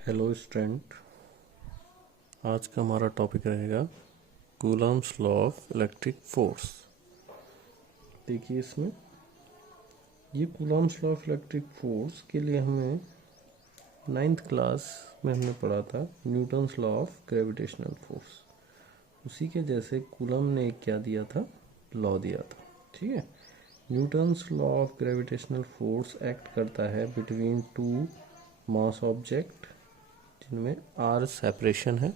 Hello student. आज का हमारा टॉपिक रहेगा Coulomb's law of electric force. देखिए इसमें ये Coulomb's law of electric force के लिए हमें नाइन्थ क्लास में हमने पढ़ा था Newton's law of gravitational force. उसी के जैसे कूलम ने एक क्या दिया था, लॉ दिया था। ठीक है, Newton's law of gravitational force act करता है बिटवीन टू मास ऑब्जेक्ट जिनमें आर सेपरेशन है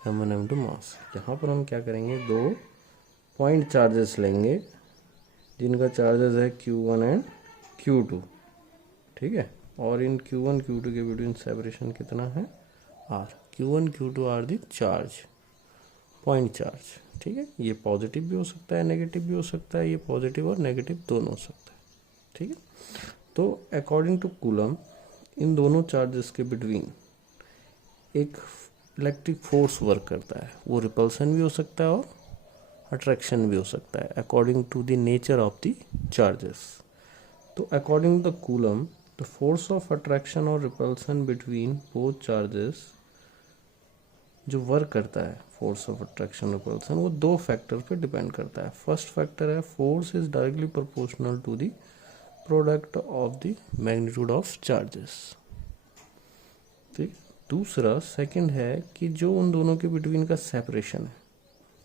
एम टू मास। यहाँ पर हम क्या करेंगे, दो पॉइंट चार्जेस लेंगे जिनका चार्जेस है Q1 एंड Q2। ठीक है, और इन Q1 Q2 के बिटवीन सेपरेशन कितना है, R। Q1 Q2 are the charge, point charge. ठीक है, ये पॉजिटिव भी हो सकता है, नेगेटिव भी हो सकता है, ये पॉजिटिव और नेगेटिव दोनों हो सकता है। ठीक है, तो अकॉर्डिंग टू कूलम इन दोनों चार्जेस के बिटवीन एक इलेक्ट्रिक फोर्स वर्क करता है। वो रिपल्सन भी हो सकता है और अट्रैक्शन भी हो सकता है according to the nature of the charges. तो according to the coulomb the force of attraction और रिपल्सन बिटवीन बोथ चार्जेस जो वर्क करता है, फोर्स ऑफ अट्रैक्शन रिपल्सन, वो दो फैक्टर पे डिपेंड करता है। फर्स्ट फैक्टर है force is directly proportional to the product of the magnitude of charges. ठीक, दूसरा सेकंड है कि जो उन दोनों के बिटवीन का सेपरेशन है,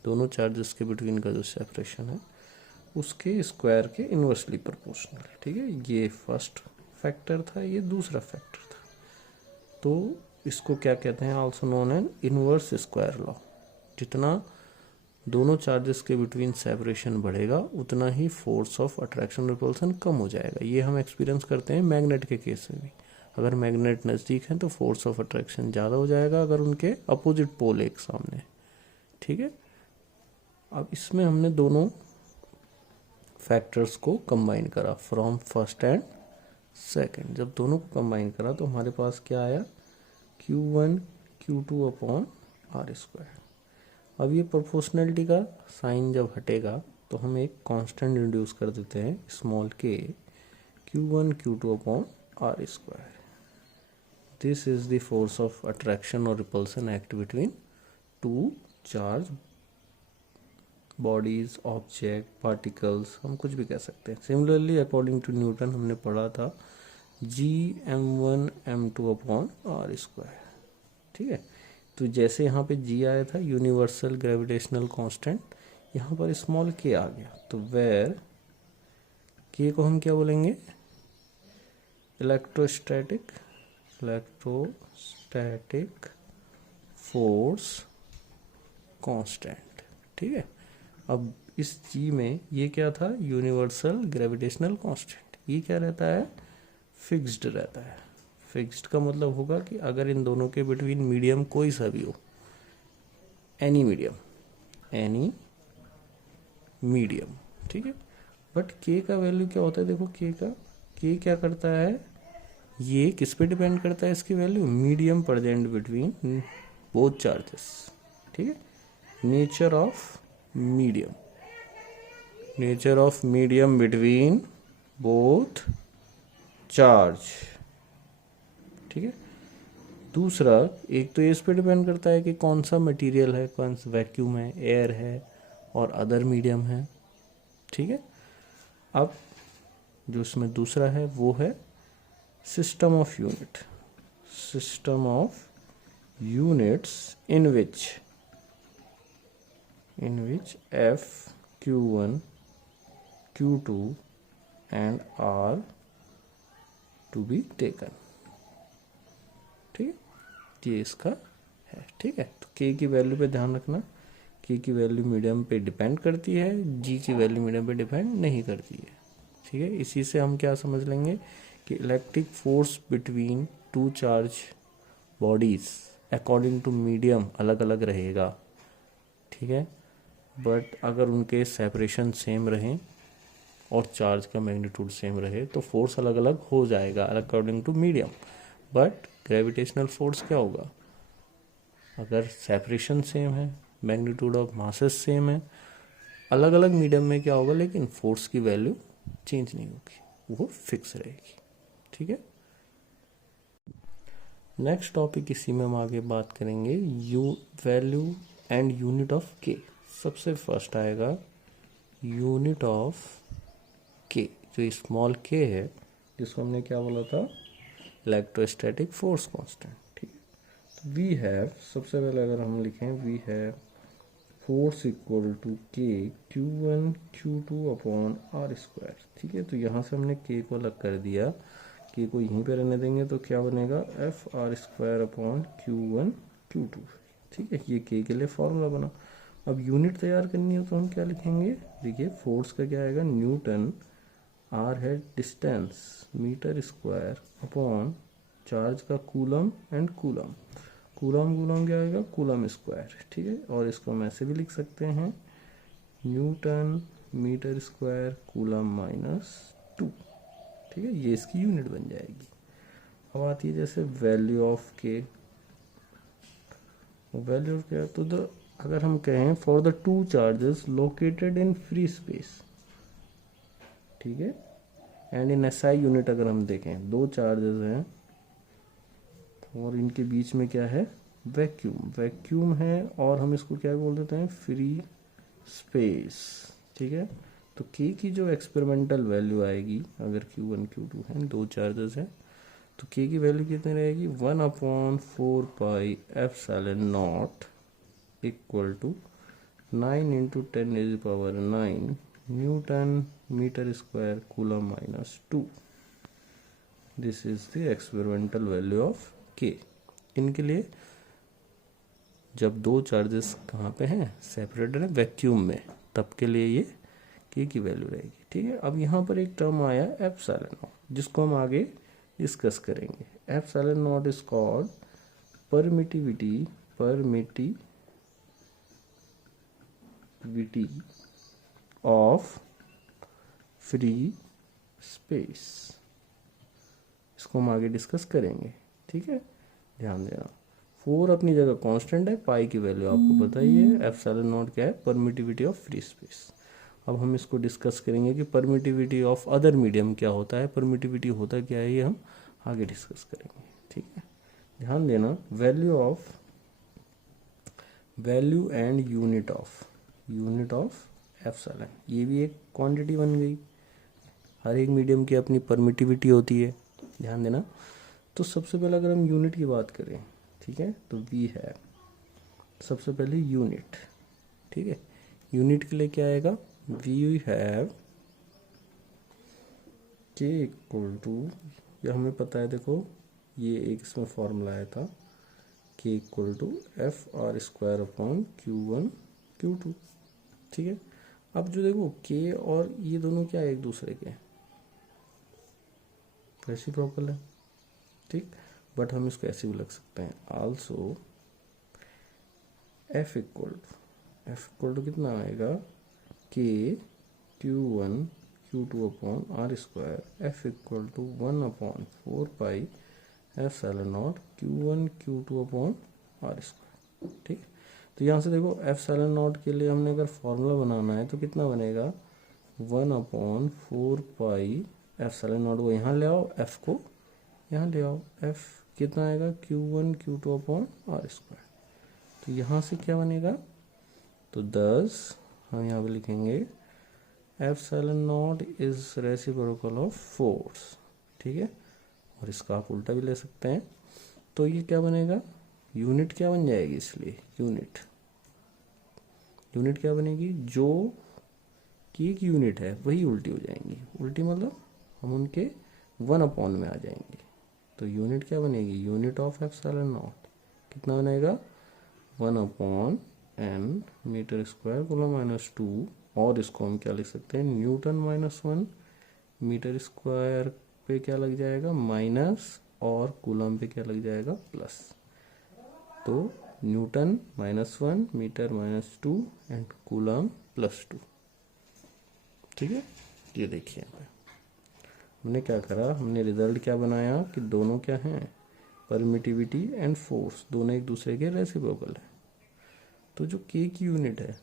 दोनों चार्जेस के बिटवीन का जो सेपरेशन है उसके स्क्वायर के इन्वर्सली प्रोपोर्शनल। ठीक है, ये फर्स्ट फैक्टर था, ये दूसरा फैक्टर था। तो इसको क्या कहते हैं, also known N inverse square law. जितना दोनों चार्जेस के बिटवीन सेपरेशन बढ़ेगा उतना ही फोर्स ऑफ अट्रैक्शन रिपल्सन कम हो जाएगा। ये हम एक्सपीरियंस करते हैं मैग्नेट के केस में भी। अगर मैग्नेट नज़दीक है तो फोर्स ऑफ अट्रैक्शन ज़्यादा हो जाएगा अगर उनके अपोजिट पोल एक सामने। ठीक है, अब इसमें हमने दोनों फैक्टर्स को कंबाइन करा फ्रॉम फर्स्ट एंड सेकंड। जब दोनों को कंबाइन करा तो हमारे पास क्या आया, Q1 Q2 upon R square. अब ये प्रोपोर्शनलिटी का साइन जब हटेगा तो हम एक कांस्टेंट इंट्रोड्यूस कर देते हैं small k, Q1 Q2 upon R square. This is the force of attraction और repulsion act between two charge bodies, object, particles, हम कुछ भी कह सकते हैं। सिमिलरली अकॉर्डिंग टू न्यूटन हमने पढ़ा था Gm1 m2 upon R square. ठीक है, तो जैसे यहाँ पे G आया था यूनिवर्सल ग्रेविटेशनल कांस्टेंट, यहाँ पर स्मॉल k आ गया। तो वेयर k को हम क्या बोलेंगे, इलेक्ट्रोस्टैटिक फोर्स कांस्टेंट। ठीक है, अब इस G में ये क्या था, यूनिवर्सल ग्रेविटेशनल कांस्टेंट। ये क्या रहता है, फिक्स्ड रहता है। फिक्स्ड का मतलब होगा कि अगर इन दोनों के बिटवीन मीडियम कोई सा भी हो, एनी मीडियम। ठीक है, बट k का वैल्यू क्या होता है, देखो k क्या करता है, ये किस पे डिपेंड करता है, इसकी value medium present between both charges. ठीक है, nature of medium between both charge. ठीक है, दूसरा एक तो इस पे डिपेंड करता है कि कौन सा मटेरियल है, कौन सा वैक्यूम है, एयर है और अदर मीडियम है। ठीक है, अब जो इसमें दूसरा है वो है system of units in which F, Q1 Q2 and R to be taken। ठीक है, ये इसका है। ठीक है, तो k की वैल्यू पे ध्यान रखना, k की वैल्यू मीडियम पे डिपेंड करती है, g की वैल्यू मीडियम पे डिपेंड नहीं करती है। ठीक है, इसी से हम क्या समझ लेंगे कि electric force between two charge bodies according to medium अलग अलग रहेगा। ठीक है, बट अगर उनके सेपरेशन सेम रहें और चार्ज का मैग्नीट्यूड सेम रहे तो फोर्स अलग अलग हो जाएगा according to medium. But gravitational force क्या होगा, अगर सेपरेशन सेम है, मैग्नीट्यूड ऑफ मासेस सेम है, अलग अलग मीडियम में क्या होगा, लेकिन फोर्स की वैल्यू चेंज नहीं होगी, वो फिक्स रहेगी। ठीक है, नेक्स्ट टॉपिक इसी में हम आगे बात करेंगे वैल्यू एंड यूनिट ऑफ के। सबसे फर्स्ट आएगा यूनिट ऑफ के, जो स्मॉल के है, जिसको हमने क्या बोला था, इलेक्ट्रोस्टैटिक फोर्स कांस्टेंट। ठीक है, तो वी हैव, सबसे पहले अगर हम लिखें, we have force equal to k Q1 Q2 upon R square. ठीक है, तो यहाँ से हमने के को अलग कर दिया, के को यहीं पे रहने देंगे तो क्या बनेगा, F R square upon Q1 Q2। ठीक है, ये के लिए फॉर्मूला बना। अब यूनिट तैयार करनी है तो हम क्या लिखेंगे, देखिए फोर्स का क्या आएगा, न्यूटन, आर है distance, metre square upon charge का coulomb and coulomb, coulomb coulomb क्या आएगा, कूलम स्क्वायर। ठीक है, और इसको हम ऐसे भी लिख सकते हैं, न्यूटन मीटर स्क्वायर कूलम -2। ठीक है, ये इसकी यूनिट बन जाएगी। अब आती है जैसे वैल्यू ऑफ के, वैल्यू ऑफ क्या, तो अगर हम कहें for the two charges located in free space, ठीक है, एंड इन एसआई यूनिट, अगर हम देखें दो चार्जेस हैं और इनके बीच में क्या है, वैक्यूम, वैक्यूम है, और हम इसको क्या बोल देते हैं, फ्री स्पेस। ठीक है, तो के की जो एक्सपेरिमेंटल वैल्यू आएगी, अगर Q1 Q2 है, दो चार्जेस हैं, तो के की वैल्यू कितनी रहेगी, 1/4πε0 equal to 9 × 10⁻⁹ newton metre square coulomb -2। This is the experimental value of K. इनके लिए जब दो चार्जेस कहाँ पे हैं, सेपरेटेड है वैक्यूम में, तब के लिए ये के की वैल्यू रहेगी। ठीक है, अब यहाँ पर एक टर्म आया एप्सिलॉन, जिसको हम आगे डिस्कस करेंगे। Epsilon is called permittivity of free space, इसको हम आगे डिस्कस करेंगे। ठीक है, ध्यान देना, 4 अपनी जगह कांस्टेंट है, पाई की वैल्यू आपको पता ही है, एप्सिलॉन क्या है, परमिटिविटी ऑफ फ्री स्पेस। अब हम इसको डिस्कस करेंगे कि परमिटिविटी ऑफ अदर मीडियम क्या होता है, परमिटिविटी होता क्या है, ये हम आगे डिस्कस करेंगे। ठीक है, ध्यान देना, value and unit of epsilon, ये भी एक क्वांटिटी बन गई। हर एक मीडियम की अपनी परमिटिविटी होती है, ध्यान देना। तो सबसे पहले अगर हम यूनिट की बात करें, ठीक है, तो वी है सबसे पहले यूनिट। ठीक है, यूनिट के लिए क्या आएगा, वी हैव के इक्वल टू, ये हमें पता है, देखो ये एक इसमें फॉर्मूला आया था, k equal to F R square upon Q1 Q2। ठीक है, अब जो देखो के और ये दोनों क्या है, एक दूसरे के रेसिप्रोकल है। ठीक, बट हम इसको ऐसे भी लिख सकते हैं, आल्सो एफ इक्वल टू कितना आएगा, K Q1 Q2 upon R square, F equal to 1/4πε0 Q1 Q2 upon R square. ठीक, तो यहाँ से देखो एप्सिलॉन के लिए हमने अगर फॉर्मूला बनाना है तो कितना बनेगा, 1/4πε0 को यहाँ ले आओ, एफ को यहाँ ले आओ, एफ कितना आएगा, Q1 Q2 upon R square. तो यहाँ से क्या बनेगा, तो 10 हम यहाँ पे लिखेंगे, epsilon is reciprocal of force. ठीक है, और इसका आप उल्टा भी ले सकते हैं, तो ये क्या बनेगा, यूनिट क्या बन जाएगी, इसलिए यूनिट क्या बनेगी, जो की यूनिट है वही उल्टी हो जाएंगी, उल्टी मतलब हम उनके 1 में आ जाएंगे। तो यूनिट क्या बनेगी, यूनिट ऑफ एप्सिलॉन कितना बनेगा, 1/n मीटर स्क्वायर कूलम -2, और इसको हम क्या लिख सकते हैं, न्यूटन -1 मीटर स्क्वायर पे क्या लग जाएगा, माइनस, और कूलम पे क्या लग जाएगा, प्लस। तो न्यूटन -1 मीटर -2 एंड कूलम +2। ठीक है, ये देखिए यहाँ पे हमने क्या करा, हमने रिजल्ट क्या बनाया कि दोनों क्या हैं, परमिटिविटी एंड फोर्स दोनों एक दूसरे के रेसिप्रोकल है। तो जो के की यूनिट है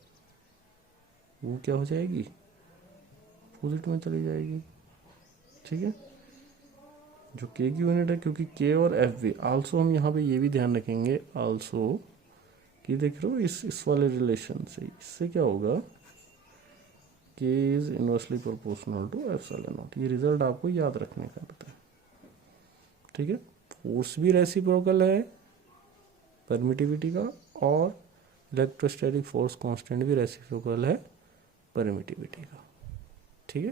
वो क्या हो जाएगी, अपोजिट में चली जाएगी। ठीक है, जो के की यूनिट है, क्योंकि के और एफ भी आल्सो, हम यहाँ पे ये भी ध्यान रखेंगे आल्सो कि देख रहे हो इस वाले रिलेशन से, इससे क्या होगा, k is inversely proportional to epsilon naught. ये रिजल्ट आपको याद रखने का पता है, ठीक है। फोर्स भी रेसिप्रोकल है परमिटिविटी का, और इलेक्ट्रोस्टैटिक फोर्स कांस्टेंट भी रेसिप्रोकल है परमिटिविटी का, ठीक है,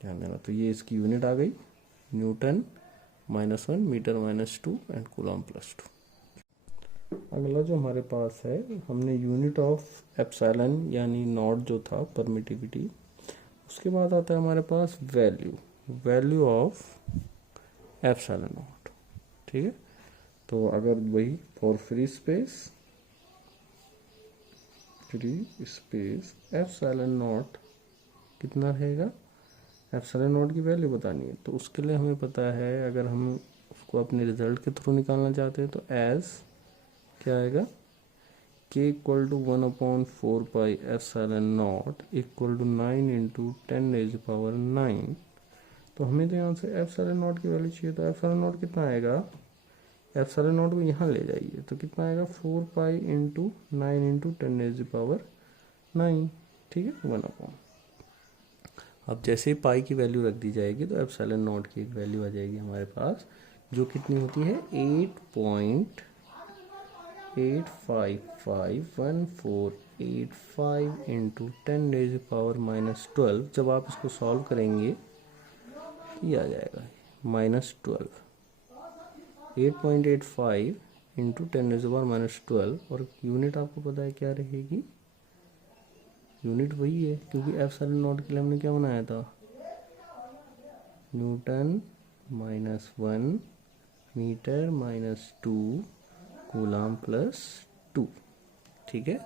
ध्यान देना। तो ये इसकी यूनिट आ गई, न्यूटन -1, मीटर -2 एंड कूलम +2। अगला जो हमारे पास है, हमने यूनिट ऑफ एप्सिलॉन यानी नॉट जो था परमिटिविटी, उसके बाद आता है हमारे पास वैल्यू ऑफ एप्सिलॉन नॉट, ठीक है। तो अगर वही for free space epsilon not कितना रहेगा, एप्सिलॉन नॉट की वैल्यू बतानी है। तो उसके लिए हमें पता है, अगर हम उसको अपने रिजल्ट के थ्रू निकालना चाहते हैं तो एज क्या आएगा, k equal to 1/4 pi epsilon naught equal to 9 into 10⁻⁹। तो हमें तो यहाँ से एप्सिलॉन नॉट की वैल्यू चाहिए, तो एप्सिलॉन नॉट कितना आएगा, एप्सिलॉन नॉट को यहाँ ले जाइए तो कितना आएगा, 4 पाई इंटू 9 इंटू 10⁻⁹, ठीक है, 1/। अब जैसे ही पाई की वैल्यू रख दी जाएगी तो एप्सिलॉन नॉट की एक वैल्यू आ जाएगी हमारे पास, जो कितनी होती है, 8.8551485 इंटू 10⁻⁻12। जब आप इसको सॉल्व करेंगे ये आ जाएगा -12, 8.85 इंटू 10⁻⁻12, और यूनिट आपको पता है क्या रहेगी, यूनिट वही है, क्योंकि एप्सिलॉन नॉट के लिए हमने क्या बनाया था, न्यूटन -1, मीटर -2, कूलम +2, ठीक है।